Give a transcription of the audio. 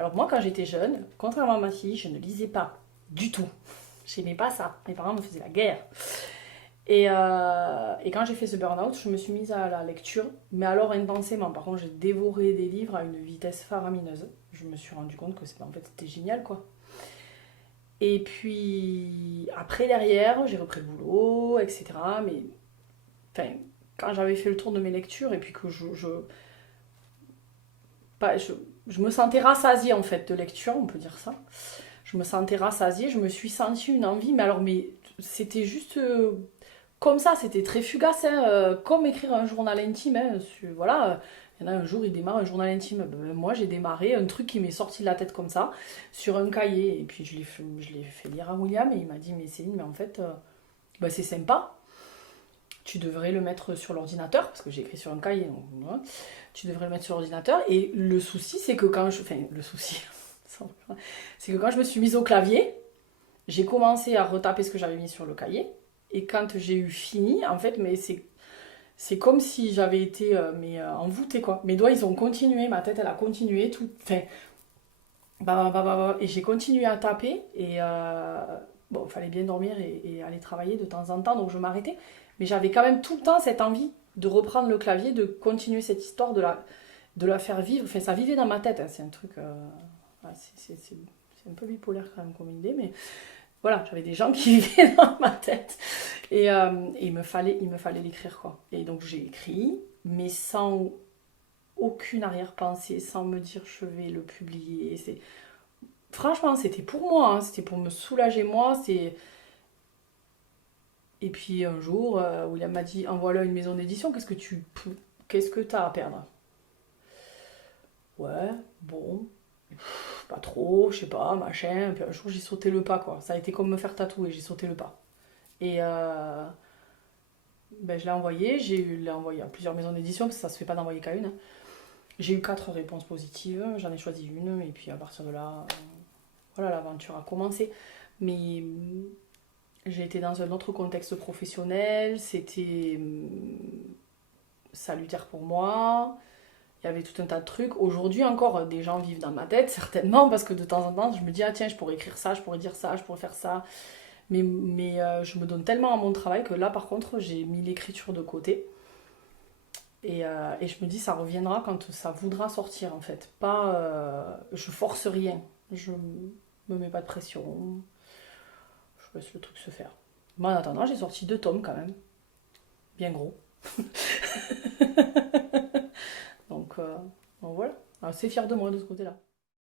Alors moi, quand j'étais jeune, contrairement à ma fille, je ne lisais pas du tout. J'aimais pas ça. Mes parents me faisaient la guerre. Et quand j'ai fait ce burn-out, je me suis mise à la lecture, mais alors intensément. Par contre, j'ai dévoré des livres à une vitesse faramineuse. Je me suis rendu compte que en fait, c'était génial, quoi. Et puis, après, derrière, j'ai repris le boulot, etc. Mais, enfin, quand j'avais fait le tour de mes lectures, et puis que pas, je me sentais rassasiée, en fait, de lecture, on peut dire ça. Je me sentais rassasiée, je me suis sentie une envie, mais alors, mais c'était juste comme ça, c'était très fugace, hein, comme écrire un journal intime. Hein, voilà, il y en a un jour, il démarre un journal intime. Ben, moi, j'ai démarré un truc qui m'est sorti de la tête comme ça, sur un cahier. Et puis, je l'ai fait lire à William et il m'a dit, mais Céline, mais en fait, ben, c'est sympa. Tu devrais le mettre sur l'ordinateur, parce que j'ai écrit sur un cahier. Donc, voilà. Tu devrais le mettre sur l'ordinateur. Et le souci, c'est que quand je... Enfin, le souci, c'est que quand je me suis mise au clavier, j'ai commencé à retaper ce que j'avais mis sur le cahier. Et quand j'ai eu fini, en fait, mais c'est comme si j'avais été envoûtée, quoi. Mes doigts, ils ont continué, ma tête, elle a continué, tout. Enfin, et j'ai continué à taper. Et bon, il fallait bien dormir et aller travailler de temps en temps, donc je m'arrêtais. Mais j'avais quand même tout le temps cette envie de reprendre le clavier, de continuer cette histoire, de la faire vivre. Enfin, ça vivait dans ma tête, hein. C'est un truc. Ouais, c'est un peu bipolaire quand même comme idée, mais voilà, j'avais des gens qui vivaient dans ma tête. Et il me fallait l'écrire, quoi. Et donc j'ai écrit, mais sans aucune arrière-pensée, sans me dire je vais le publier. Franchement, c'était pour moi, hein, c'était pour me soulager moi. Et puis un jour, William m'a dit, envoie-le à une maison d'édition, qu'est-ce que t'as à perdre? Ouais, bon, pas trop, je sais pas, machin. Puis un jour, j'ai sauté le pas, quoi. Ça a été comme me faire tatouer, j'ai sauté le pas. Et ben, je l'ai envoyé à plusieurs maisons d'édition, parce que ça se fait pas d'envoyer qu'à une, hein. J'ai eu 4 réponses positives, j'en ai choisi une, et puis à partir de là, voilà, l'aventure a commencé. Mais j'ai été dans un autre contexte professionnel, c'était salutaire pour moi, il y avait tout un tas de trucs. Aujourd'hui encore, des gens vivent dans ma tête, certainement, parce que de temps en temps, je me dis, ah tiens, je pourrais écrire ça, je pourrais dire ça, je pourrais faire ça. Mais je me donne tellement à mon travail que là, par contre, j'ai mis l'écriture de côté. Et je me dis, ça reviendra quand ça voudra sortir, en fait. Pas, je force rien. Je me mets pas de pression. Je laisse le truc se faire. Mais en attendant, j'ai sorti 2 tomes quand même. Bien gros. Donc, donc voilà. Alors, c'est fier de moi de ce côté-là.